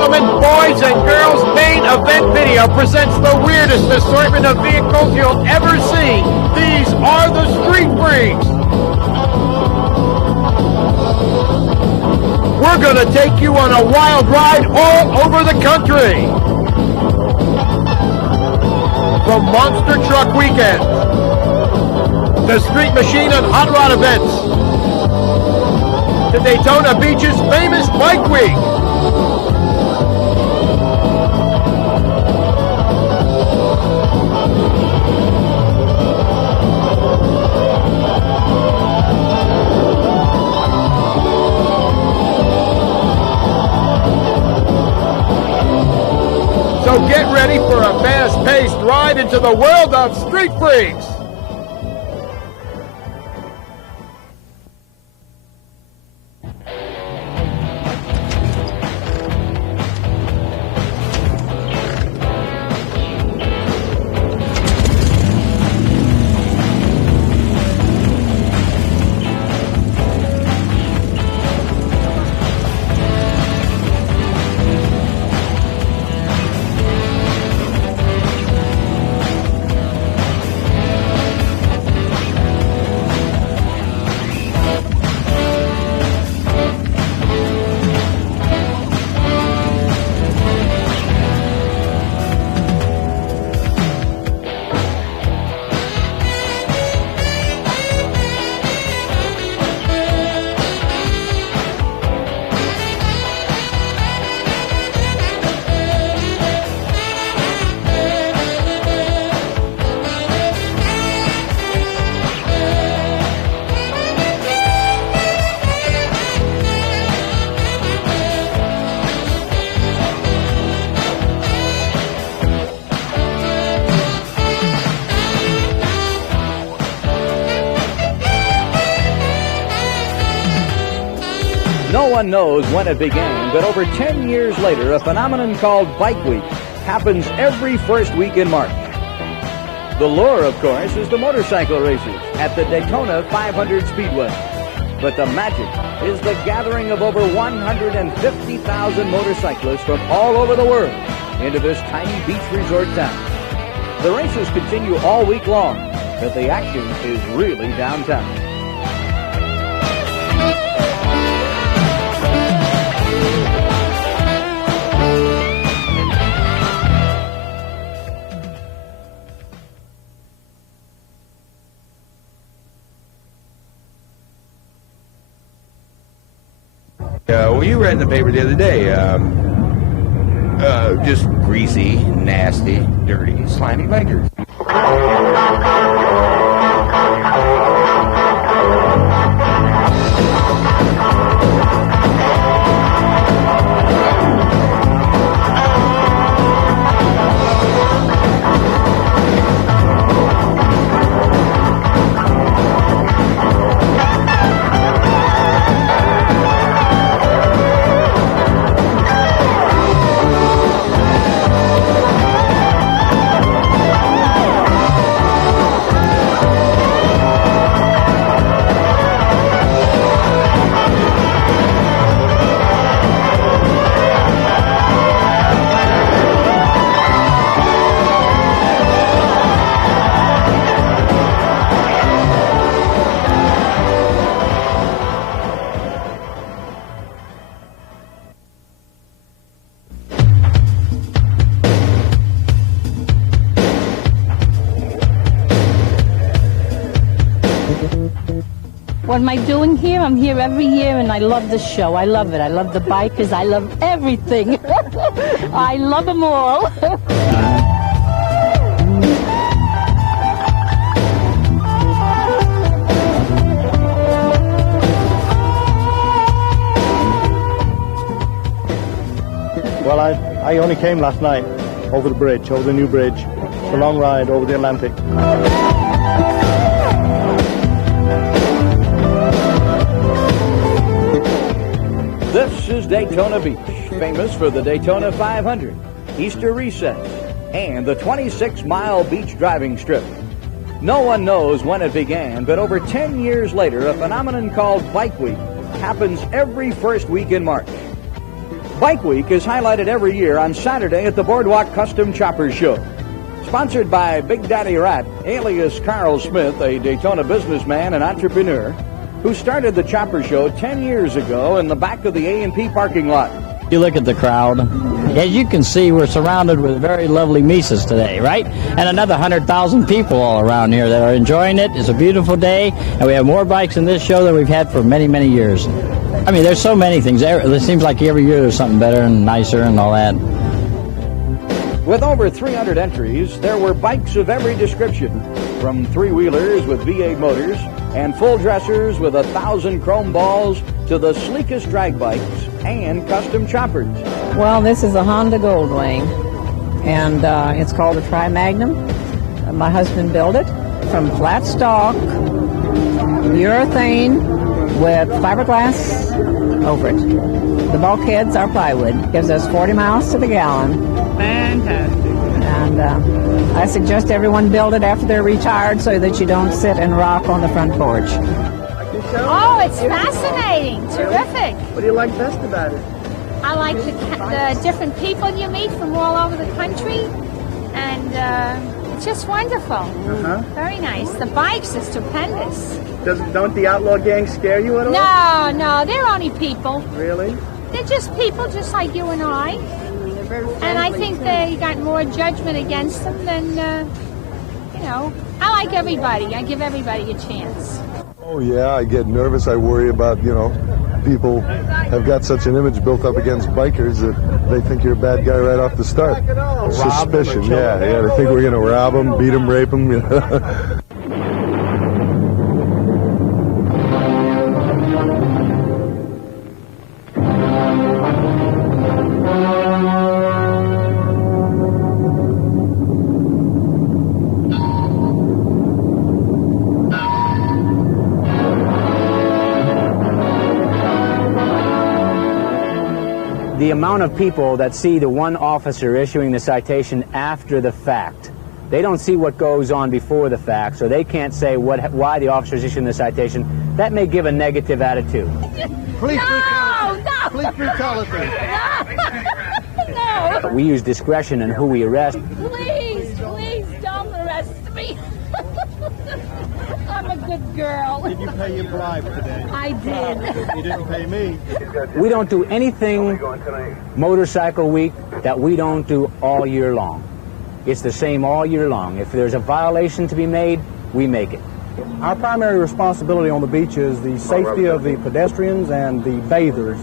gentlemen, boys and girls, main event video presents the weirdest assortment of vehicles you'll ever see. These are the Street Freaks. We're going to take you on a wild ride all over the country. From Monster Truck Weekend, the Street Machine and Hot Rod events, to Daytona Beach's famous Bike Week. So get ready for a fast-paced ride into the world of Street Freaks. No one knows when it began, but over 10 years later, a phenomenon called Bike Week happens every first week in March. The lure, of course, is the motorcycle races at the Daytona 500 Speedway. But the magic is the gathering of over 150,000 motorcyclists from all over the world into this tiny beach resort town. The races continue all week long, but the action is really downtown. Well, you read in the paper the other day, just greasy, nasty, dirty, slimy bikers. What am I doing here? I'm here every year, and I love the show. I love it. I love the bikers. I love everything. I love them all. Well, I only came last night over the bridge, over the new bridge. It's a long ride over the Atlantic. This is Daytona Beach, famous for the Daytona 500, Easter recess, and the 26-mile beach driving strip. No one knows when it began, but over 10 years later, a phenomenon called Bike Week happens every first week in March. Bike Week is highlighted every year on Saturday at the Boardwalk Custom Chopper Show. Sponsored by Big Daddy Rat, alias Carl Smith, a Daytona businessman and entrepreneur, who started the Chopper Show 10 years ago in the back of the A&P parking lot. You look at the crowd. As you can see, we're surrounded with very lovely Mises today, right? And another 100,000 people all around here that are enjoying it. It's a beautiful day, and we have more bikes in this show than we've had for many, many years. I mean, there's so many things. It seems like every year there's something better and nicer and all that. With over 300 entries, there were bikes of every description, from three-wheelers with V8 motors and full dressers with 1,000 chrome balls to the sleekest drag bikes and custom choppers. Well, this is a Honda Goldwing, and it's called a Tri-Magnum. My husband built it from flat stock, urethane with fiberglass over it. The bulkheads are plywood. Gives us 40 miles to the gallon. Fantastic. And I suggest everyone build it after they're retired so that you don't sit and rock on the front porch. Oh, it's fascinating. Terrific. What do you like best about it? I like the different people you meet from all over the country, and it's just wonderful. Very nice. The bikes are stupendous. Don't the outlaw gang scare you at all? No, they're only people. Really? They're just people just like you and I. And I think they got more judgment against them than, I like everybody. I give everybody a chance. Oh, yeah, I get nervous. I worry about, people have got such an image built up against bikers that they think you're a bad guy right off the start. Suspicion, yeah. They think we're going to rob them, beat them, rape them. The amount of people that see the one officer issuing the citation after the fact, they don't see what goes on before the fact, so they can't say why the officer is issuing the citation. That may give a negative attitude. Police brutality. No. Police brutality. No. We use discretion in who we arrest. Please don't arrest me. I'm a good girl. Did you pay your bribe today? I did. You didn't pay me. We don't do anything motorcycle week that we don't do all year long. It's the same all year long. If there's a violation to be made, we make it. Our primary responsibility on the beach is the safety of the pedestrians and the bathers.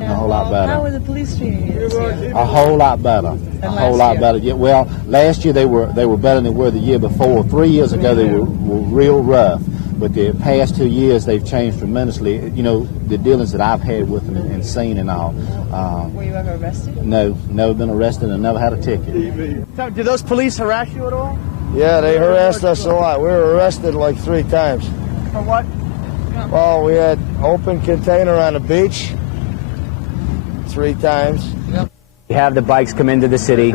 A whole lot better. How were the police treating you this year? A whole lot better. A whole lot better. Yeah, well, last year they were better than they were the year before. 3 years ago they were real rough. But the past 2 years they've changed tremendously. The dealings that I've had with them and seen and all. Were you ever arrested? No, never been arrested and never had a ticket. So, do those police harass you at all? Yeah, they harassed us a lot. We were arrested like 3 times. For what? Well, we had open container on the beach 3 times. We have the bikes come into the city.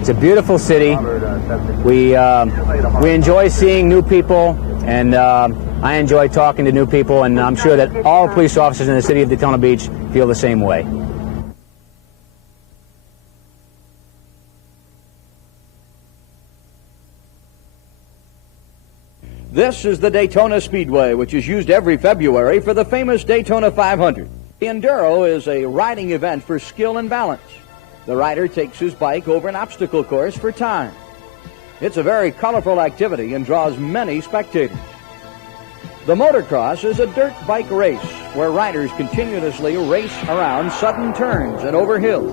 It's a beautiful city. We enjoy seeing new people, and I enjoy talking to new people, and I'm sure that all police officers in the city of Daytona Beach feel the same way. This is the Daytona Speedway, which is used every February for the famous Daytona 500. The Enduro is a riding event for skill and balance. The rider takes his bike over an obstacle course for time. It's a very colorful activity and draws many spectators. The motocross is a dirt bike race where riders continuously race around sudden turns and over hills.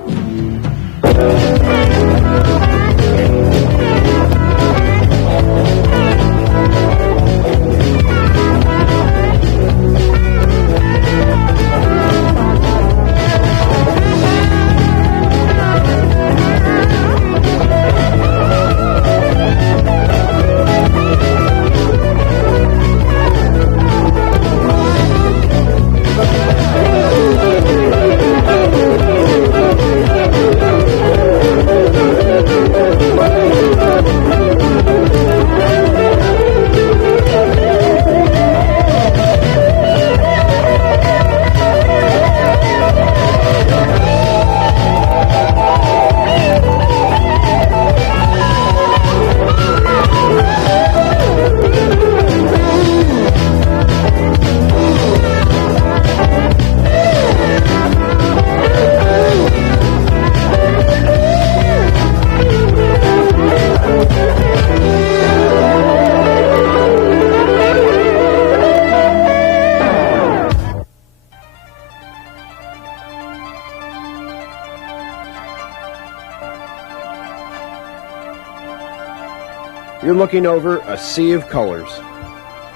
you're looking over a sea of colors.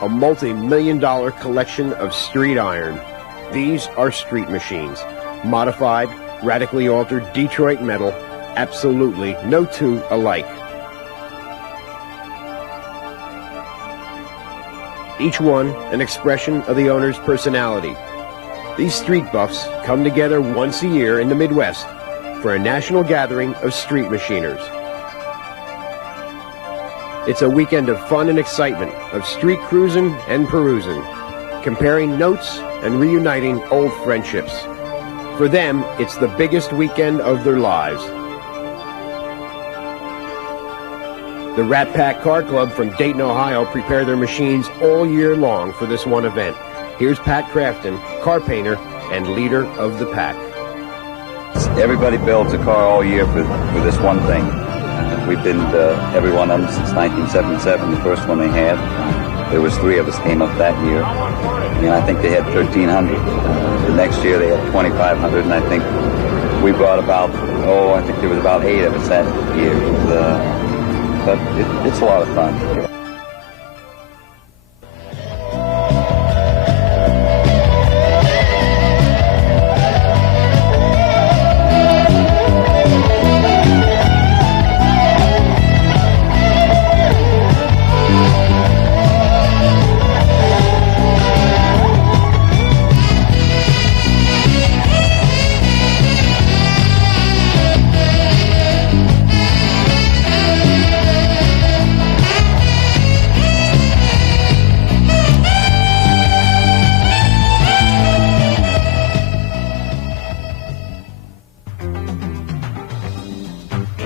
A multi-million-dollar collection of street iron. These are street machines. Modified, radically altered Detroit metal. Absolutely no two alike. Each one an expression of the owner's personality. These street buffs come together once a year in the Midwest for a national gathering of street machiners. It's a weekend of fun and excitement, of street cruising and perusing, comparing notes and reuniting old friendships. For them, it's the biggest weekend of their lives. The Rat Pack Car Club from Dayton, Ohio prepare their machines all year long for this one event. Here's Pat Crafton, car painter and leader of the pack. Everybody builds a car all year for this one thing. We've been every one of them since 1977, the first one they had. There was 3 of us came up that year. And I think they had 1,300. The next year they had 2,500, and I think we brought about, I think there was about 8 of us that year. But it's a lot of fun.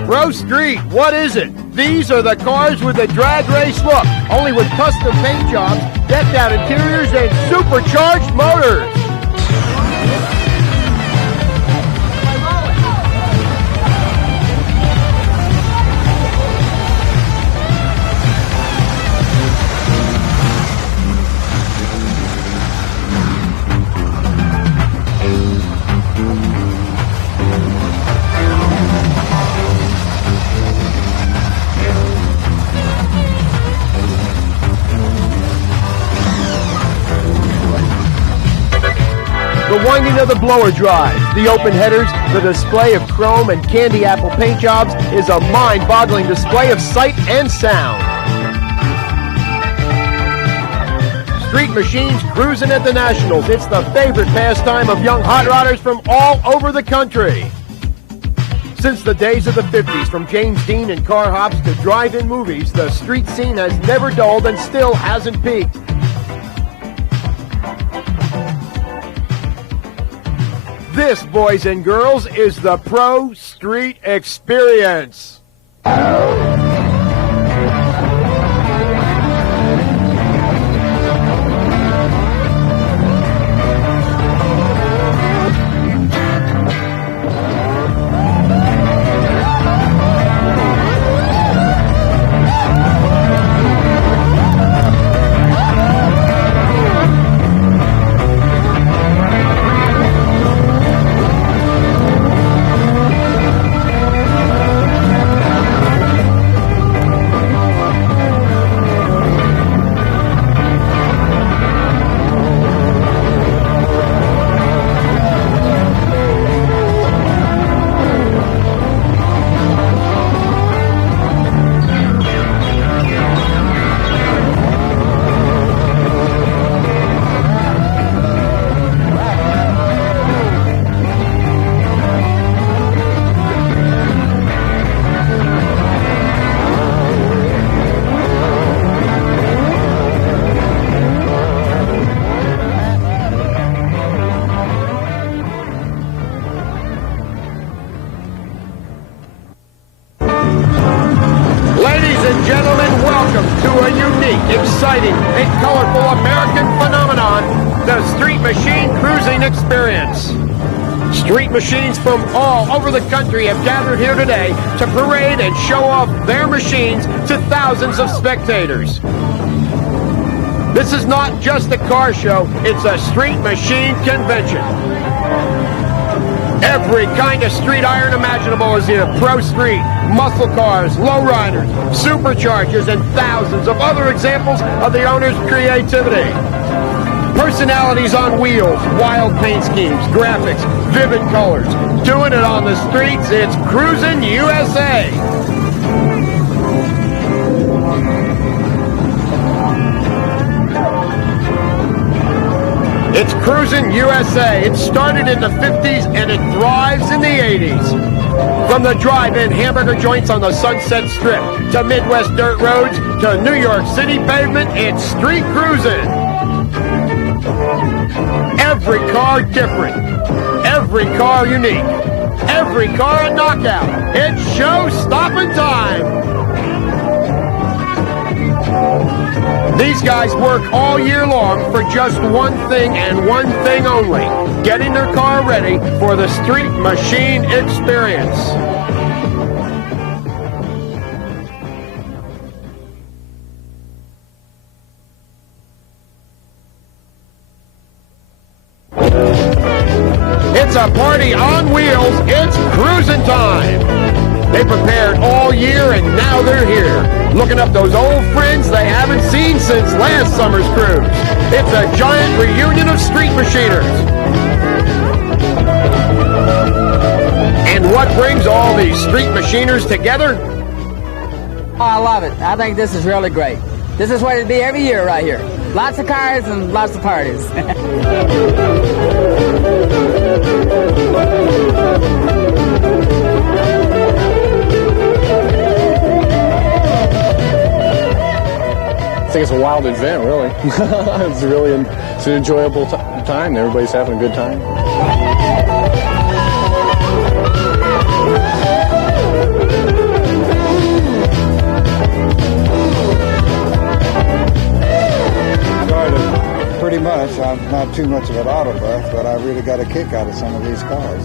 Pro Street, what is it? These are the cars with the drag race look, only with custom paint jobs, decked out interiors, and supercharged motors. The winding of the blower drive, the open headers, the display of chrome and candy apple paint jobs is a mind-boggling display of sight and sound. Street machines cruising at the Nationals. It's the favorite pastime of young hot rodders from all over the country. Since the days of the 50s, from James Dean and car hops to drive-in movies, the street scene has never dulled and still hasn't peaked. This, boys and girls, is the Pro Street Experience. Exciting and colorful American phenomenon, the Street Machine Cruising Experience. Street machines from all over the country have gathered here today to parade and show off their machines to thousands of spectators. This is not just a car show, it's a street machine convention. Every kind of street iron imaginable is here. Pro Street, muscle cars, lowriders, superchargers, and thousands of other examples of the owner's creativity. Personalities on wheels, wild paint schemes, graphics, vivid colors. Doing it on the streets, it's Cruisin' USA. It's Cruisin' USA. It started in the 50s and it thrives in the 80s. From the drive-in hamburger joints on the Sunset Strip to Midwest dirt roads to New York City pavement, it's street cruising. Every car different. Every car unique. Every car a knockout. It's show-stopping time. These guys work all year long for just one thing and one thing only, getting their car ready for the street machine experience. It's a party on wheels. It's cruising time. They prepared all year and now they're here, looking up those old friends they haven't seen since last summer's cruise. It's a giant reunion of street machiners. And what brings all these street machiners together? Oh, I love it. I think this is really great. This is what it'd be every year right here. Lots of cars and lots of parties. I think it's a wild event, really. It's an enjoyable time. Everybody's having a good time. Pretty much. I'm not too much of an auto buff, but I really got a kick out of some of these cars.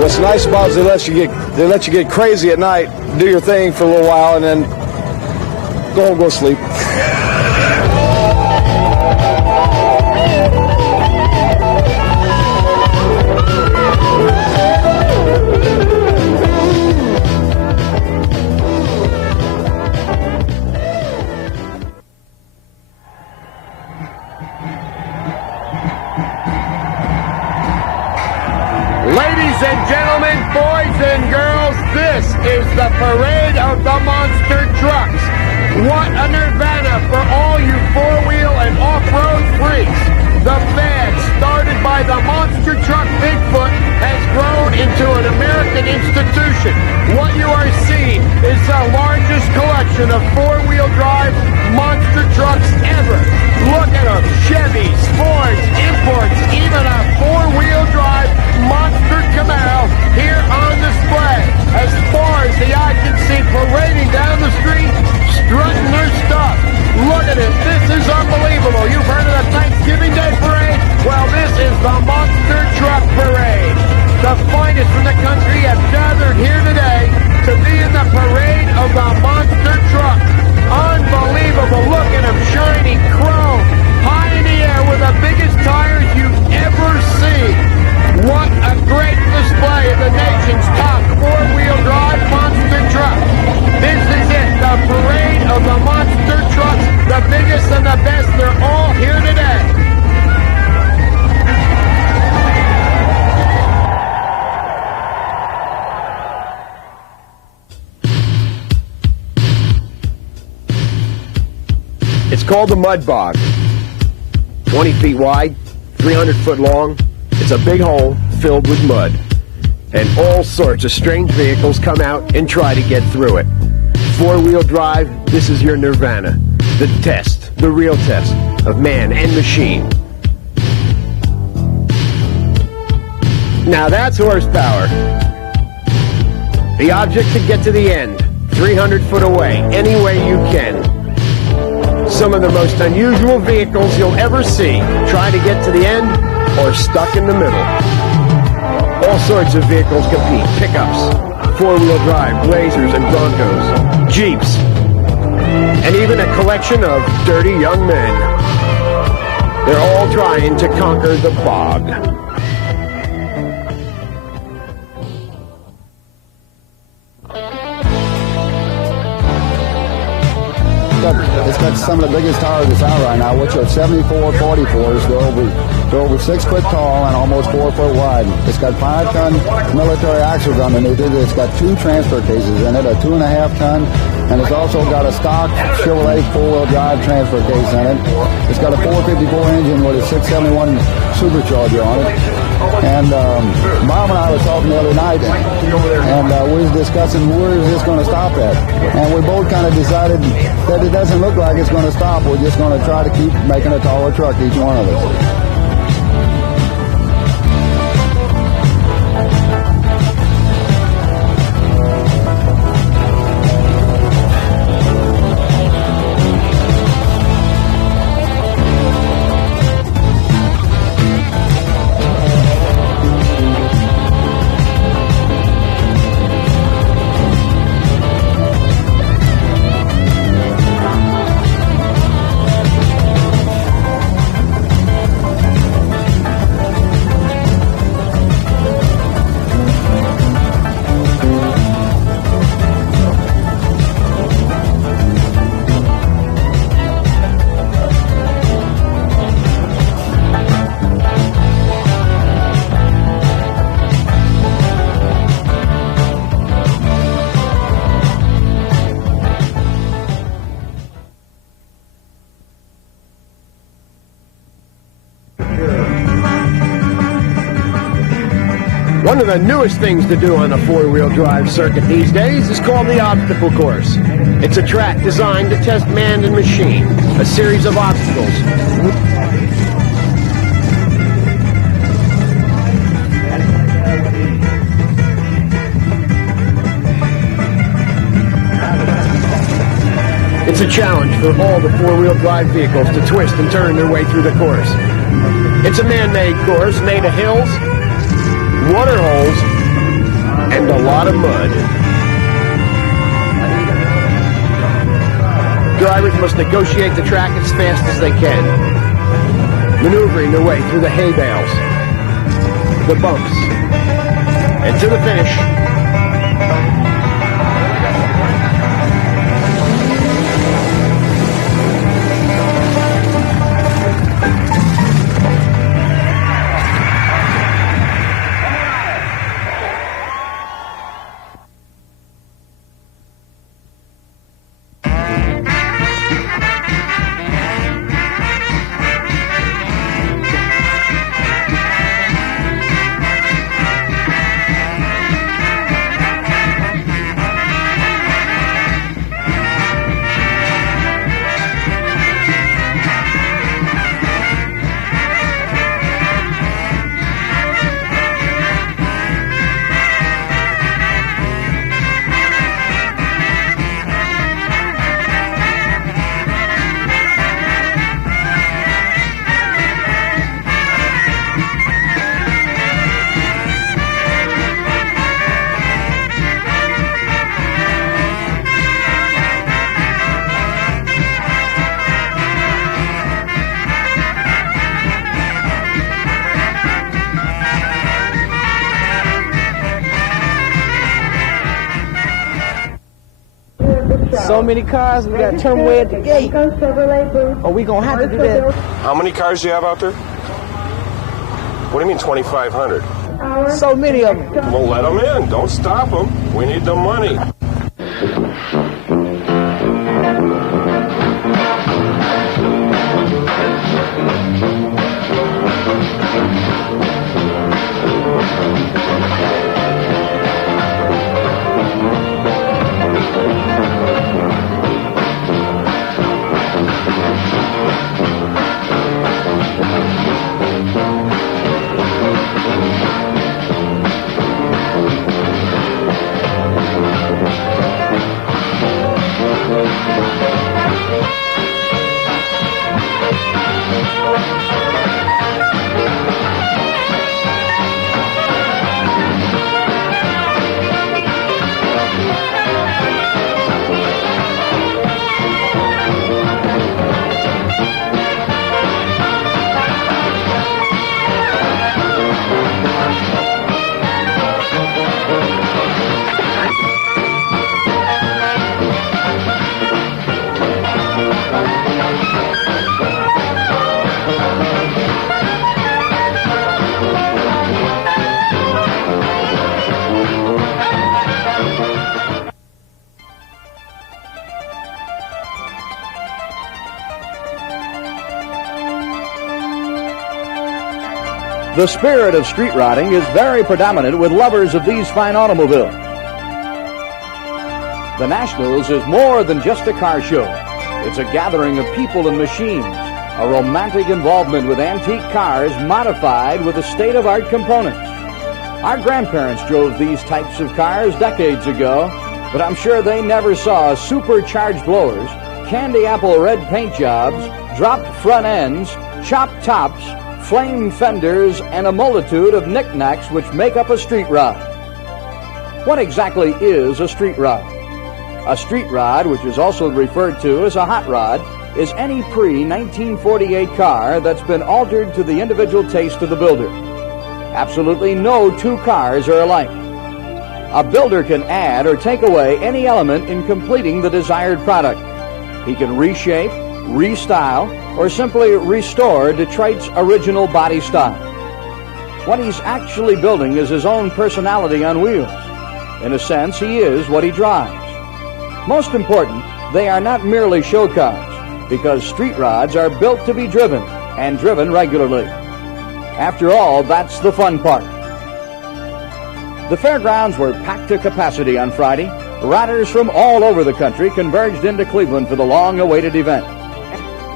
What's nice about it is they let you get crazy at night, do your thing for a little while, and then go home, go sleep. Ladies and gentlemen, boys and girls, this is the parade of the monster trucks. What a nirvana for all you four-wheel and off-road freaks. The fad started by the monster truck Bigfoot has grown into an American institution. What you are seeing is the largest collection of four-wheel drive monster trucks ever. Look at them, Chevys, Fords, imports, even a four-wheel drive monster Camaro here on display. As far as the eye can see, parading down the street, strutting their stuff. Look at it. This is unbelievable. You've heard of the Thanksgiving Day Parade? Well, this is the Monster Truck Parade. The finest from the country have gathered here today to be in the parade of the Monster Truck. Unbelievable. Look at them, shiny chrome, high in the air with the biggest tires you've ever seen. What a great display of the nation's top four-wheel drive monster truck. This is it, the parade of the monster trucks, the biggest and the best. They're all here today. It's called the Mud Bog. 20 feet wide, 300 foot long. It's a big hole filled with mud. And all sorts of strange vehicles come out and try to get through it. Four-wheel drive, this is your nirvana. The test, the real test of man and machine. Now that's horsepower. The object to get to the end, 300 foot away, any way you can. Some of the most unusual vehicles you'll ever see, trying to get to the end or stuck in the middle. All sorts of vehicles compete. Pickups, four-wheel drive, Blazers and Broncos, Jeeps, and even a collection of dirty young men. They're all trying to conquer the bog. It's got some of the biggest tires that's out right now, which are 74 44s. They're over 6 foot tall and almost 4 foot wide. It's got 5-ton military axles underneath it. It's got 2 transfer cases in it, a 2.5-ton, and it's also got a stock Chevrolet 4-wheel drive transfer case in it. It's got a 454 engine with a 671 supercharger on it. And Bob and I was talking the other night, and we was discussing where is this going to stop at. And we both kind of decided that it doesn't look like it's going to stop. We're just going to try to keep making a taller truck, each one of us. One of the newest things to do on the four-wheel drive circuit these days is called the obstacle course. It's a track designed to test man and machine, a series of obstacles. It's a challenge for all the four-wheel drive vehicles to twist and turn their way through the course. It's a man-made course made of hills, water holes, and a lot of mud. Drivers must negotiate the track as fast as they can, maneuvering their way through the hay bales, the bumps, and to the finish. So many cars, we got to turn away at the gate. Or we going to have to do that. How many cars do you have out there? What do you mean 2,500? So many of them. Well, let them in. Don't stop them. We need the money. The spirit of street rotting is very predominant with lovers of these fine automobiles. The Nationals is more than just a car show. It's a gathering of people and machines, a romantic involvement with antique cars modified with the state-of-art components. Our grandparents drove these types of cars decades ago, but I'm sure they never saw supercharged blowers, candy apple red paint jobs, dropped front ends, chopped tops, flame fenders, and a multitude of knickknacks which make up a street rod. What exactly is a street rod? A street rod, which is also referred to as a hot rod, is any pre-1948 car that's been altered to the individual taste of the builder. Absolutely no two cars are alike. A builder can add or take away any element in completing the desired product. He can reshape, restyle, or simply restore Detroit's original body style. What he's actually building is his own personality on wheels. In a sense, he is what he drives. Most important, they are not merely show cars, because street rods are built to be driven, and driven regularly. After all, that's the fun part. The fairgrounds were packed to capacity on Friday. Riders from all over the country converged into Cleveland for the long-awaited event.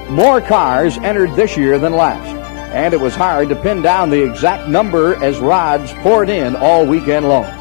More cars entered this year than last, and it was hard to pin down the exact number as rods poured in all weekend long.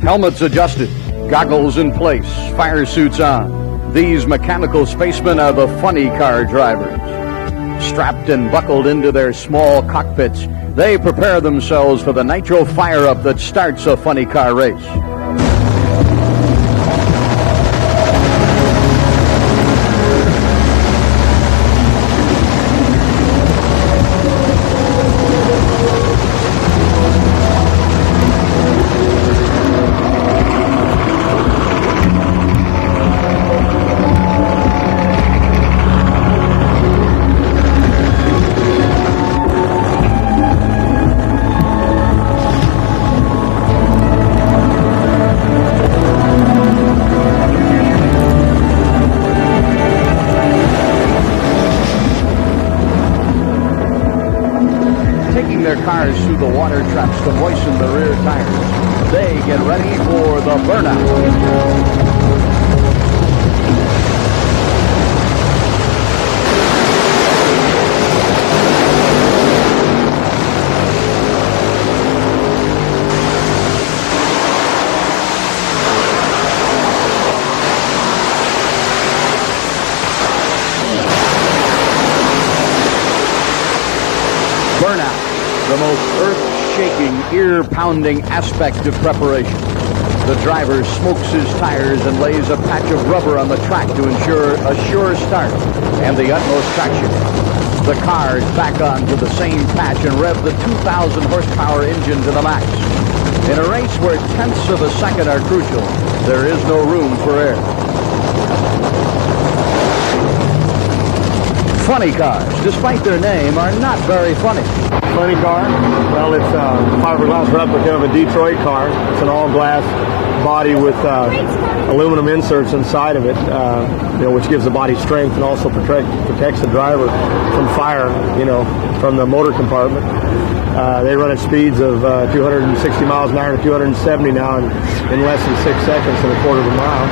Helmets adjusted, goggles in place, fire suits on. These mechanical spacemen are the funny car drivers. Strapped and buckled into their small cockpits, they prepare themselves for the nitro fire-up that starts a funny car race. Cars through the water traps to moisten the rear tires. They get ready for the burnout. The most earth-shaking, ear-pounding aspect of preparation. The driver smokes his tires and lays a patch of rubber on the track to ensure a sure start and the utmost traction. The cars back onto the same patch and rev the 2,000 horsepower engine to the max. In a race where tenths of a second are crucial, there is no room for error. Funny Cars, despite their name, are not very funny. Funny car? Well, it's a fiberglass replica of a Detroit car. It's an all-glass body with aluminum inserts inside of it, which gives the body strength and also protects the driver from fire, from the motor compartment. They run at speeds of 260 miles an hour to 270 now in less than 6 seconds and a quarter of a mile.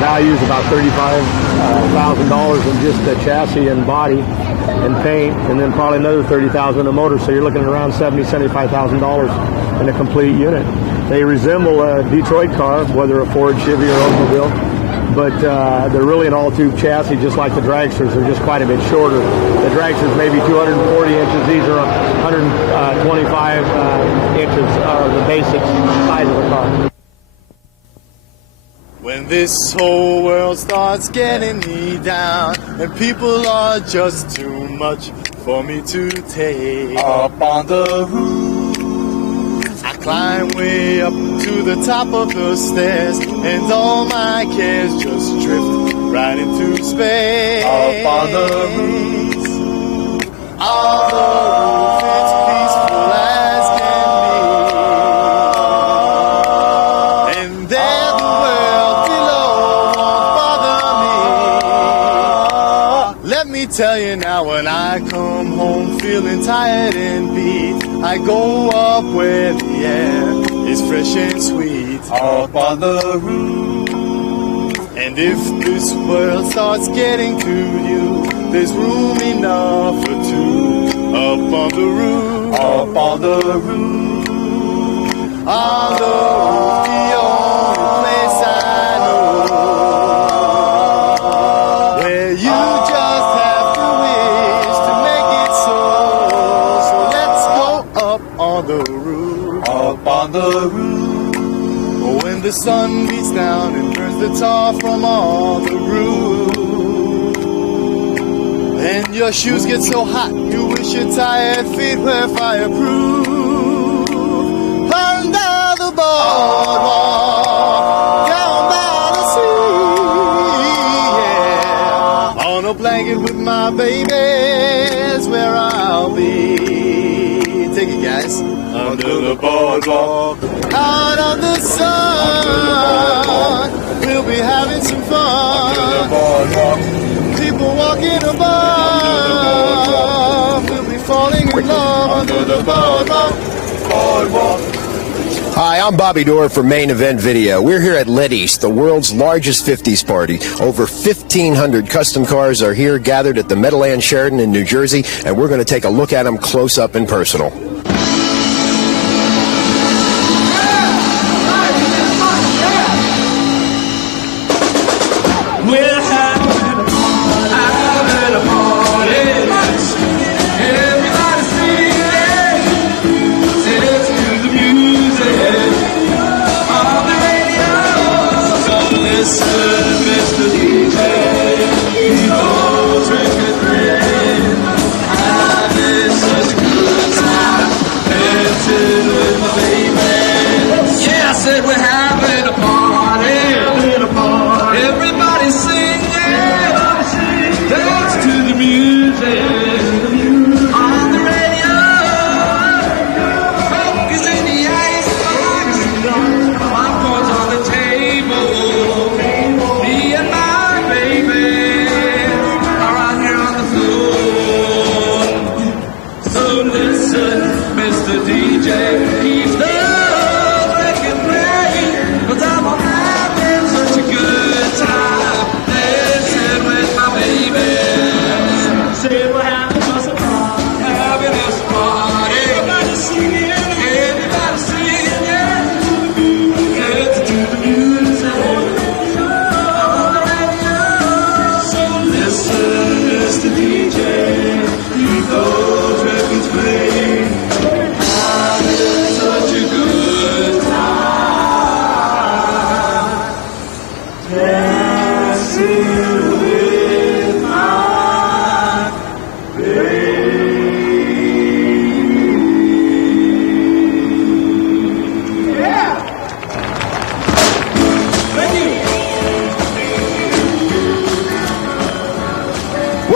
Value is about $35,000 in just the chassis and body and paint, and then probably another $30,000 in the motor. So you're looking at around $75,000 in a complete unit. They resemble a Detroit car, whether a Ford, Chevy, or Oldsmobile, but they're really an all-tube chassis, just like the dragsters. They're just quite a bit shorter. The dragsters may be 240 inches. These are 125 inches are the basic size of the car. When this whole world starts getting me down and people are just too much for me to take, up on the roof I climb way up to the top of the stairs and all my cares just drift right into space. Up on the roof, on the roof it's peaceful as can be, and there the world let me tell you now, when I come home feeling tired and beat, I go up where the air is fresh and sweet, up on the roof. And if this world starts getting to you, there's room enough for two, up on the roof, up on the roof, on the roof, the only place I know where you on the roof. When the sun beats down and burns the tar from all the roof, and your shoes get so hot you wish your tired feet were fireproof. Under the boardwalk, down by the sea, yeah, on a blanket with my baby is where I'll be. Take it, guys. Under the boardwalk, out of the sun, we'll be having some fun. Under the boardwalk, people walking above, we'll be falling in love. Under the boardwalk, boardwalk. Hi, I'm Bobby Dorr from Main Event Video. We're here at Let East, the world's largest 50s party. Over 1,500 custom cars are here gathered at the Meadowland Sheraton in New Jersey, and we're going to take a look at them close up and personal.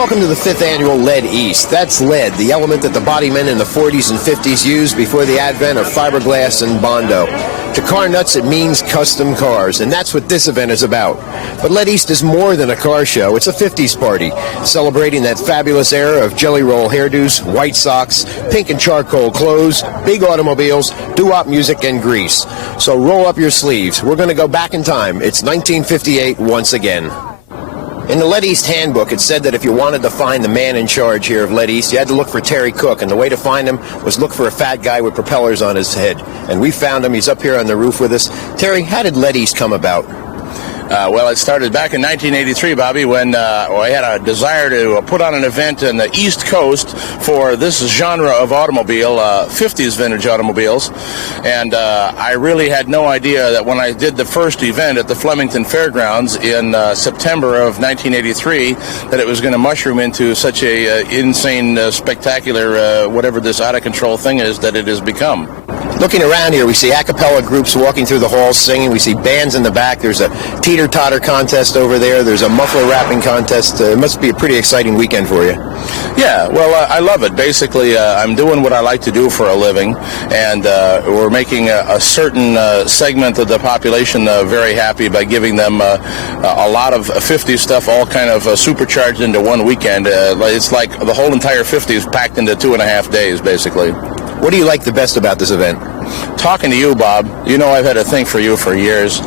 Welcome to the 5th annual Lead East. That's lead, the element that the body men in the 40s and 50s used before the advent of fiberglass and Bondo. To car nuts, it means custom cars, and that's what this event is about. But Lead East is more than a car show. It's a 50s party, celebrating that fabulous era of jelly roll hairdos, white socks, pink and charcoal clothes, big automobiles, doo-wop music, and grease. So roll up your sleeves. We're going to go back in time. It's 1958 once again. In the Lead East handbook, it said that if you wanted to find the man in charge here of Lead East, you had to look for Terry Cook, and the way to find him was look for a fat guy with propellers on his head. And we found him. He's up here on the roof with us. Terry, how did Lead East come about? Well, it started back in 1983, Bobby, when I had a desire to put on an event in the East Coast for this genre of automobile, 50s vintage automobiles. And I really had no idea that when I did the first event at the Flemington Fairgrounds in September of 1983, that it was going to mushroom into such a insane, spectacular, whatever this out-of-control thing is that it has become. Looking around here, we see a cappella groups walking through the halls singing. We see bands in the back. There's a teeter-totter contest over there. There's a muffler wrapping contest. It must be a pretty exciting weekend for you. Yeah, well, I love it. Basically, I'm doing what I like to do for a living, and we're making a certain segment of the population very happy by giving them a lot of 50s stuff, all kind of supercharged into one weekend. It's like the whole entire 50s packed into 2.5 days, basically. What do you like the best about this event? Talking to you, Bob. You know I've had a thing for you for years.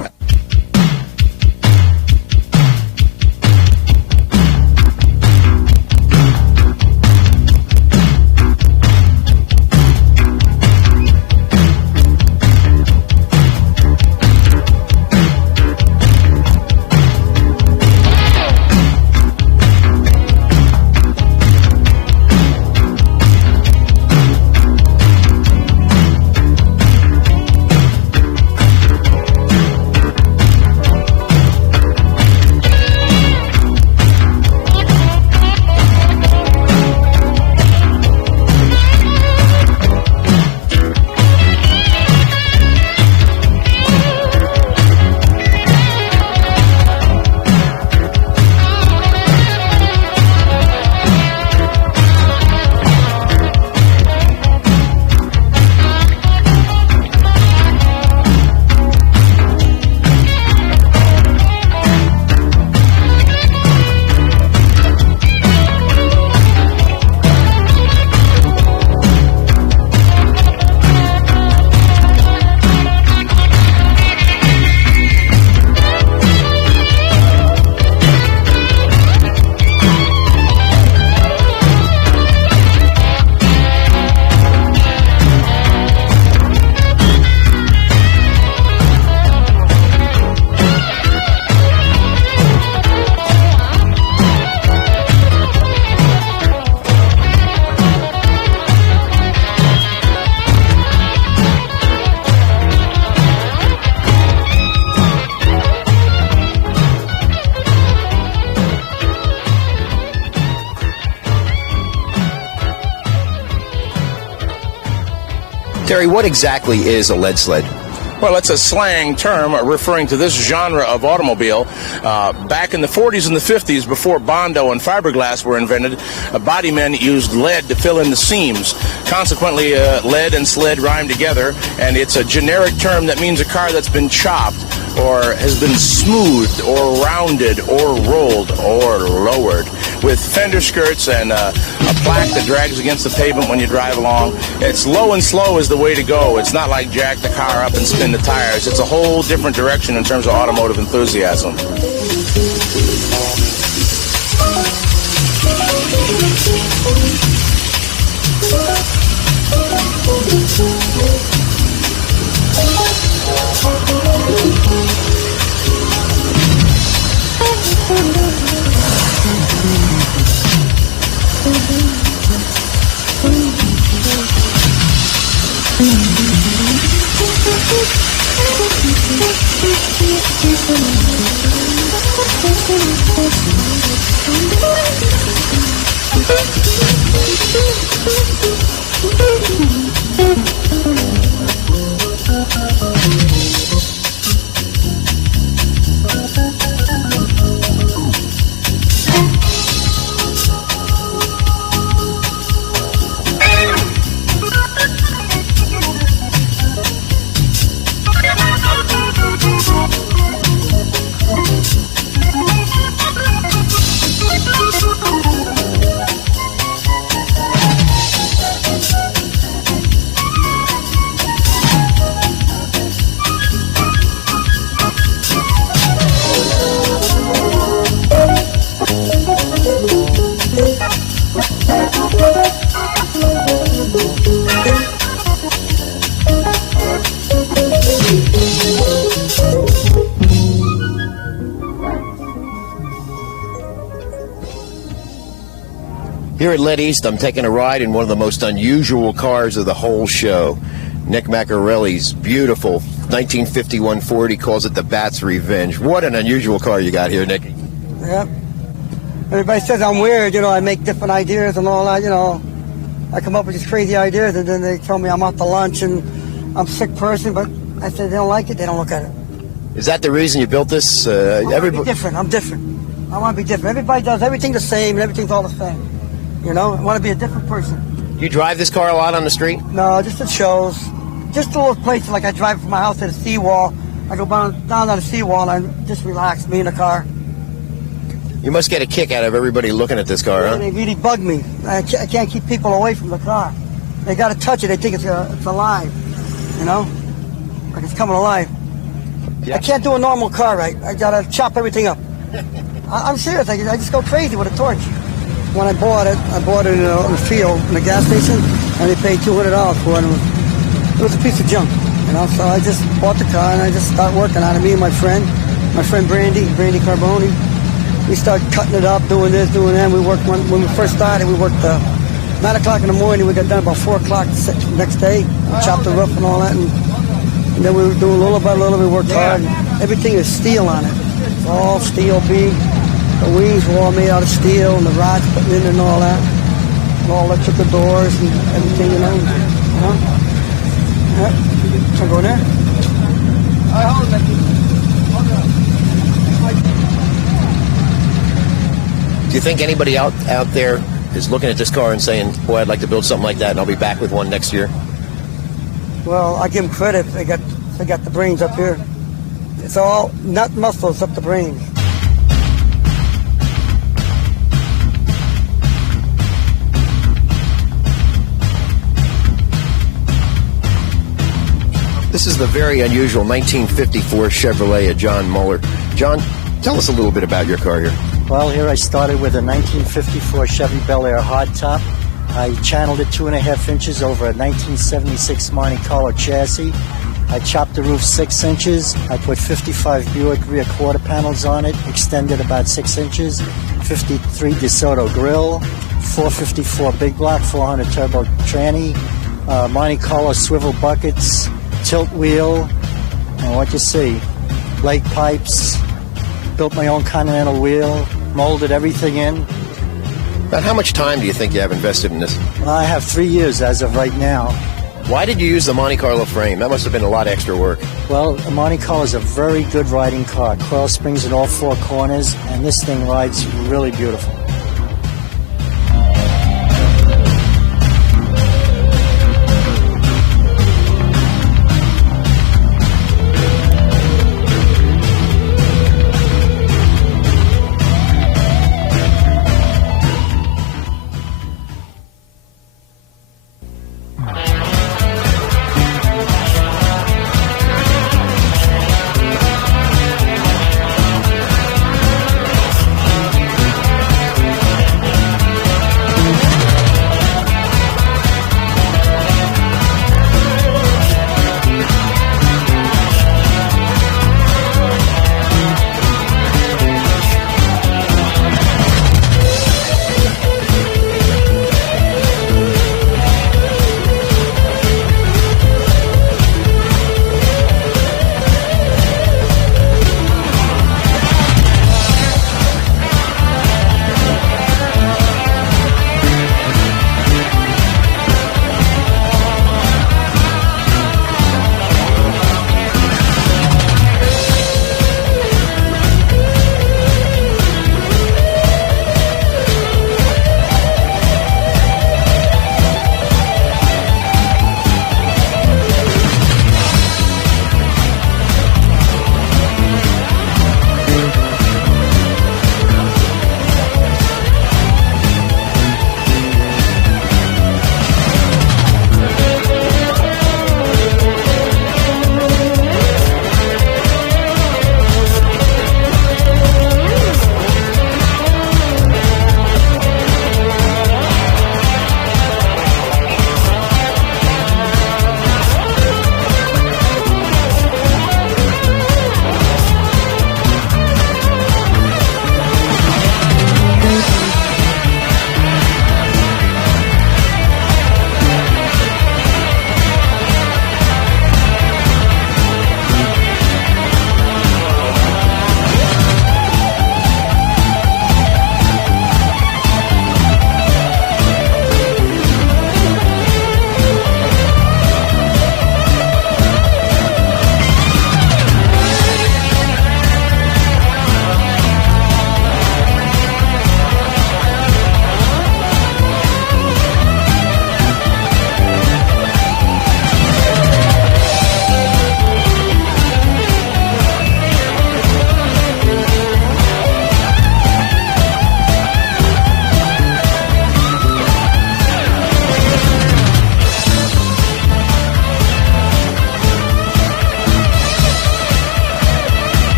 Terry, what exactly is a lead sled? Well, it's a slang term referring to this genre of automobile. Back in the 40s and the 50s, before Bondo and fiberglass were invented, body men used lead to fill in the seams. Consequently, lead and sled rhyme together, and it's a generic term that means a car that's been chopped or has been smoothed or rounded or rolled or lowered, with fender skirts and a plaque that drags against the pavement when you drive along. It's low and slow is the way to go. It's not like jack the car up and spin the tires. It's a whole different direction in terms of automotive enthusiasm. Here at Lit East, I'm taking a ride in one of the most unusual cars of the whole show. Nick Macarelli's beautiful 1951 Ford. He calls it the Bat's Revenge. What an unusual car you got here, Nick. Yep. Everybody says I'm weird, you know, I make different ideas and all that, you know. I come up with these crazy ideas and then they tell me I'm out to lunch and I'm a sick person, but I said they don't like it, they don't look at it. Is that the reason you built this? I want to be different. I'm different. I want to be different. Everybody does everything the same and everything's all the same. You know, I want to be a different person. You drive this car a lot on the street? No, just at shows. Just to little places, like I drive from my house to the seawall. I go down on the seawall and just relax, me in the car. You must get a kick out of everybody looking at this car, huh? They really bug me. I can't keep people away from the car. They got to touch it. They think it's alive, you know? Like it's coming alive. Yeah. I can't do a normal car right. I got to chop everything up. I'm serious. I just go crazy with a torch. When I bought it in a field in a gas station, and they paid $200 for it. It was a piece of junk, you know. So I just bought the car and I just started working on it. Me and my friend Brandy Carboni, we started cutting it up, doing this, doing that. We worked when we first started. We worked 9 o'clock in the morning. We got done about 4 o'clock the next day. We chopped the roof and all that, and then we were doing little by little. We worked hard. Everything is steel on it. It's all steel beam. The wings were all made out of steel, and the rods put in and all that. And all electrical doors and everything, you know. Yep. Can I go in there? Do you think anybody out there is looking at this car and saying, boy, I'd like to build something like that and I'll be back with one next year? Well, I give them credit. They got the brains up here. It's all not muscle, it's up the brains. This is the very unusual 1954 Chevrolet of John Muller. John, tell us a little bit about your car here. Well, here I started with a 1954 Chevy Bel Air hardtop. I channeled it 2.5 inches over a 1976 Monte Carlo chassis. I chopped the roof 6 inches. I put 55 Buick rear quarter panels on it, extended about 6 inches, 53 DeSoto grill, 454 big block, 400 turbo tranny, Monte Carlo swivel buckets, tilt wheel, and what you see, lake pipes, built my own Continental wheel, molded everything in. About how much time do you think you have invested in this? I have 3 years as of right now. Why did you use the Monte Carlo frame? That must have been a lot of extra work. Well, the Monte Carlo is a very good riding car. Coil springs in all 4 corners, and this thing rides really beautiful.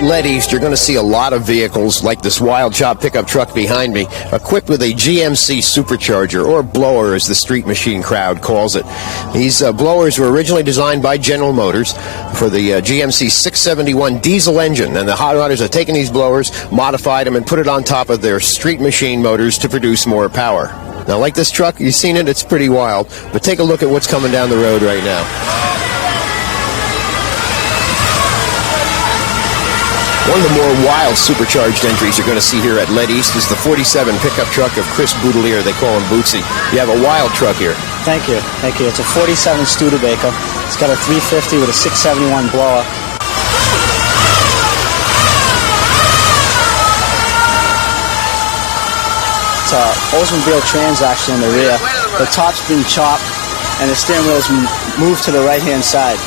at Lead East, you're going to see a lot of vehicles like this Wild Chop pickup truck behind me, equipped with a GMC supercharger, or blower as the street machine crowd calls it. These blowers were originally designed by General Motors for the GMC 671 diesel engine, and the hot rodders have taken these blowers, modified them, and put it on top of their street machine motors to produce more power. Now, like this truck, you've seen it, it's pretty wild, but take a look at what's coming down the road right now. One of the more wild supercharged entries you're going to see here at Lead East is the 47 pickup truck of Chris Boudelier. They call him Bootsy. You have a wild truck here. Thank you. Thank you. It's a 47 Studebaker. It's got a 350 with a 671 blower. It's a Oldsmobile transaction in the rear. The top's been chopped and the steering wheel's moved to the right-hand side.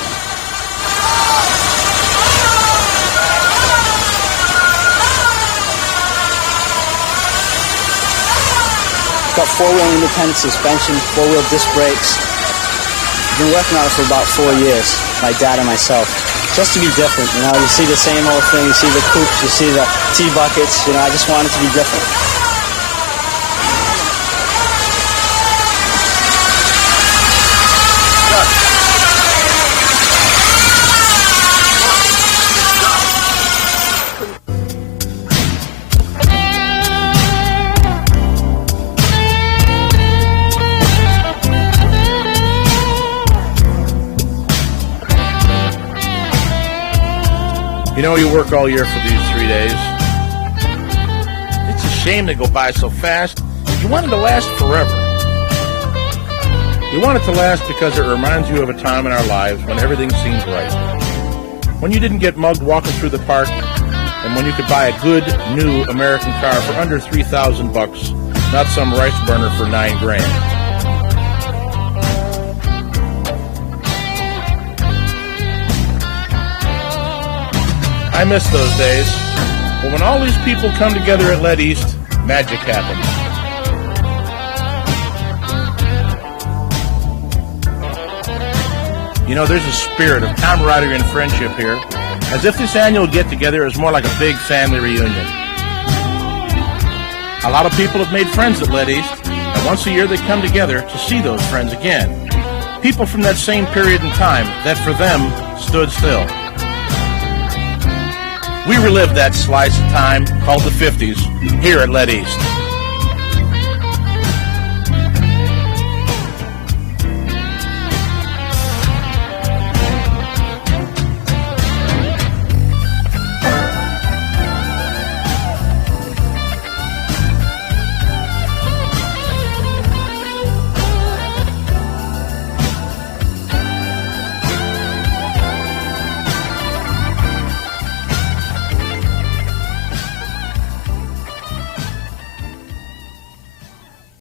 Got four-wheel independent suspension, four-wheel disc brakes. Been working on it for about 4 years, my dad and myself. Just to be different, you know, you see the same old thing, you see the coupes, you see the T-buckets, you know, I just want it to be different. You know, you work all year for these 3 days. It's a shame they go by so fast. You want it to last forever. You want it to last because it reminds you of a time in our lives when everything seemed right. When you didn't get mugged walking through the park, and when you could buy a good, new American car for under $3,000, not some rice burner for $9 grand. I miss those days. But when all these people come together at Lead East, magic happens. You know, there's a spirit of camaraderie and friendship here, as if this annual get-together is more like a big family reunion. A lot of people have made friends at Lead East, and once a year they come together to see those friends again. People from that same period in time that for them stood still. We relived that slice of time called the 50s here at Lead East.